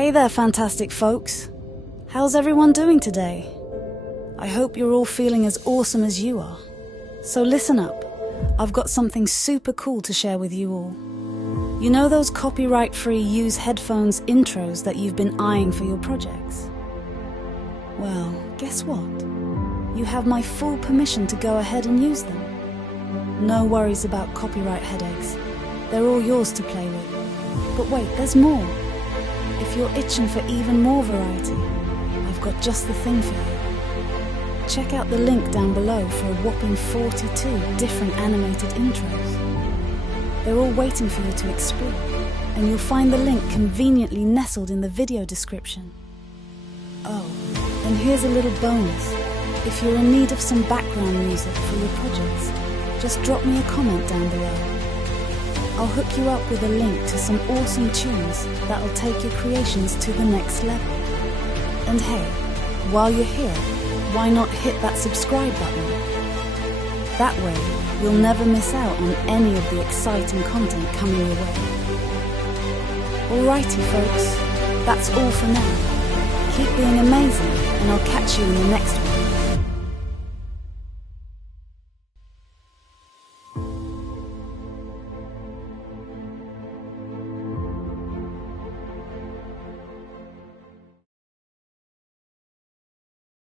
Hey there, fantastic folks. How's everyone doing today? I hope you're all feeling as awesome as you are. So listen up. I've got something super cool to share with you all. You know those copyright-free use headphones intros that you've been eyeing for your projects? Well, guess what? You have my full permission to go ahead and use them. No worries about copyright headaches. They're all yours to play with. But wait, there's more. If you're itching for even more variety, I've got just the thing for you. Check out the link down below for a whopping 42 different animated intros. They're all waiting for you to explore, and you'll find the link conveniently nestled in the video description. Oh, and here's a little bonus. If you're in need of some background music for your projects, just drop me a comment down below. I'll hook you up with a link to some awesome tunes that'll take your creations to the next level. And hey, while you're here, why not hit that subscribe button? That way, you'll never miss out on any of the exciting content coming your way. Alrighty folks, that's all for now. Keep being amazing, and I'll catch you in the next one.